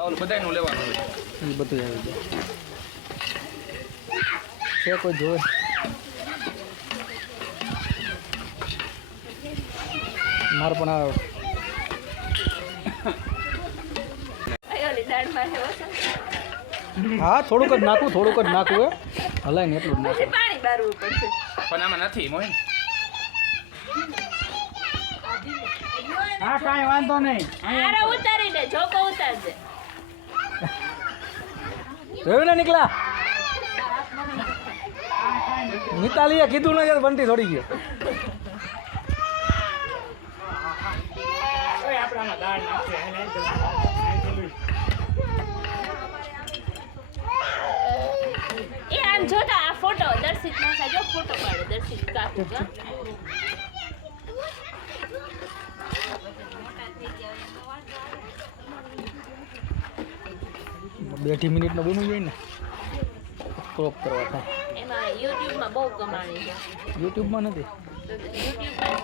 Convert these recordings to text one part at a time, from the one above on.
બધાયનું લેવાનું એ બધું આવી ગયું છે કોઈ જોવે મારે પણ આવે હા થોડુંક જ નાખું હે હલાય ને એટલું જ નાખું પાણી બારવું પડશે પણ આમાં નથી મોહિન હા કાંઈ વાંધો નહીં આરા ઉતારી દે જોકો ઉતાર દે જોયું ને નીકળા મિતાલીએ કીધું ને બંટી થોડી ગયો એ આમ જોતા આ ફોટો દર્શિત ના સાજો ફોટો પાડો દર્શિત કાકુ કા 2 મિનિટનો બની જાય ને ક્રોપ કરવા થાય એમાં યુટ્યુબમાં બહુ કમાણી છે યુટ્યુબમાં નથી યુટ્યુબમાં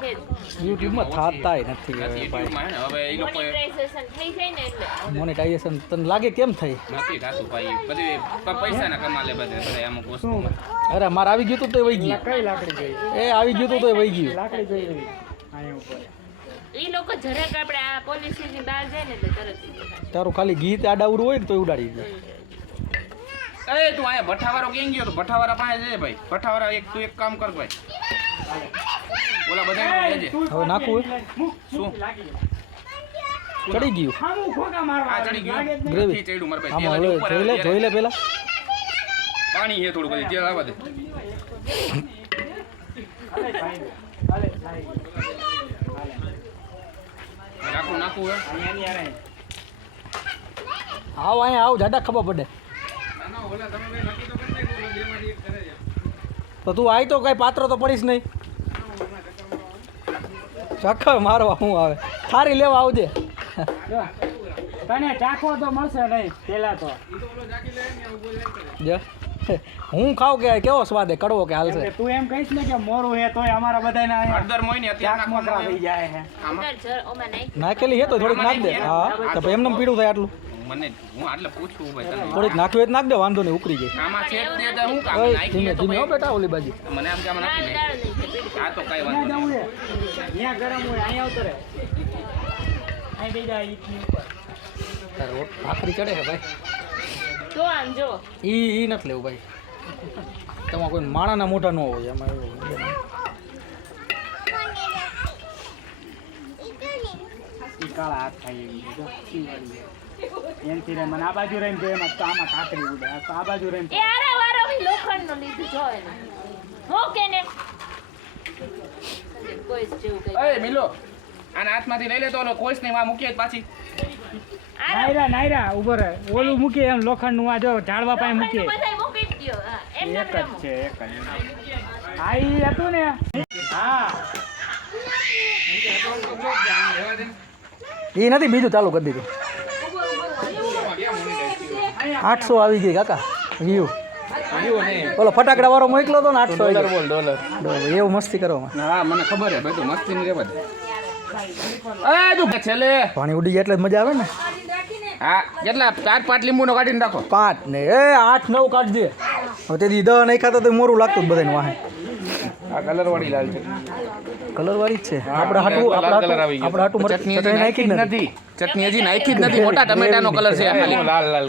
છે યુટ્યુબમાં થાતાય નથી હવે ભાઈ હવે એ લોકો મોનેટાઇઝેશન થઈ જાય ને એટલે મોનેટાઇઝેશન તને લાગે કેમ થઈ નથી થાતું ભાઈ બધી પૈસા ના કમાલે બધે અમુક વસ્તુમાં અરે મારે આવી ગયું તો વહી ગયું કઈ લાકડી ગઈ એ આવી ગયું તો વહી ગયું લાકડી ગઈ રહી અહીંયા ઉપર એ લોકો જરાક આપણે આ પોલિસીની બહાર જાય ને એટલે તરત જ દેખાય. તારું ખાલી ગીત આડાવડું હોય ને તો ઉડાડી દે એ તું અહીંયા ભઠ્ઠાવાળો કેમ ગયો તો ભઠ્ઠાવાળા પાસે જજે ભાઈ ભઠ્ઠાવાળા તું એક કામ કર ભાઈ ઓલા બધા લેજે હવે નાખવું હોય શું ચડી ગયું હામું ખોકા મારવા આ ચડી ગયું ગ્રેવી નથી ચડ્યું મારે ભાઈ આમાં હવે જોઈ લે પેલા પાણી છે થોડું બધું તેલ આવવા દે હાલે ભાઈ હાલે ભાઈ નાખું હે અહીંયા આય આવ અહીંયા આવ જાડા ખબર પડે તો તું આય તો કઈ પાત્ર તો પડીશ નહીં ચક્કર મારવા શું આવે થારી લેવા આવજે જો તને ચાખો તો મળશે નહીં પેલા તો જો હું ખાવ કે કેવો સ્વાદ હે કડવો કે હાલશે એટલે તું એમ કહીશ ને કે મોરું હે તોય અમારા બધાના હળદર મોય ને અત્યારે ચાક મોકરા થઈ જાય હે અંદર ઓમાં નાખી નાખેલી હે તો થોડીક નાખ દે હા તો ભાઈ એમને પીળું થાય આટલું મને હું આટલે પૂછું ભાઈ તને થોડીક નાખ્યું હોય તો નાખ દે વાંધો નહીં ઉકળી જાય આમાં છે જ તે હું કામ ઓય, નાખી ધીમે તો ધીમે હો ભાઈ બેટા ઓલી બાજુ મને આમ કે આમાં નાખી દાળ નહીં નહીં છે આ તો કઈ ત્યાં વાંધો જવું નહીં છે ત્યાં ગરમ હોય અહીંયા આવતો રહે અહીં દઈ જાય ઈટની ઉપર ભાખરી ચડે હે ભાઈ તો આમ જો ઈ નથી લેવું ભાઈ તમારે કોઈ માણાના મોટા ન હોય એમાં એવું ઈ કાળા હાથ થાય એમ જો ઈ વાળી એનથી રે મને આ બાજુ રહીને જો એમાં તો આમાં કાકડી ઉડે આ બાજુ રહીને એ આરા વારો ભી લોખંડનો લીધું જો એને હો કે ને કોઈ જેવું કઈ એ મિલો આના હાથમાંથી લઈ લે તો ઓલો કોઈસ ને માં મૂકીએ જ પાછી આરા નાયરા ઉભો રહે ઓલું મૂકીએ એમ લોખંડનું આ જો ઝાડવા પાસે મૂકીએ બધાય મૂકી જ દ્યો હા એમ એક જ છે એક જ આ ઈ હતું ને હા એ નથી બીજું ચાલુ કરી દીધું 800 આવી ગઈ કાકા વ્યૂ ઓલો ફટાકડા વાળો મોકલો તો ને 800 ડોલર એવું મસ્તી કરો હા મને ખબર હે ભાઈ તો મસ્તી ની રેવા દે એ તું છેલે પાણી ઉડી જાય એટલે જ મજા આવે ને હા કેટલા 4-5 લીંબુનો કાઢીને રાખો 5 ને એ 8-9 કાઢજે હવે તેથી 10 નહીં ખાતા તો મોરું લાગતું જ બધાને વાહે આ કલર વાળી લાલ છે કલર વાળી જ છે આપણે હાટું કલર આવી ગયો આપણે હાટું ચટણી હજી નાખી જ નથી ચટણી હજી નાખી જ નથી મોટા ટમેટાનો કલર છે ખાલી લાલ લાલ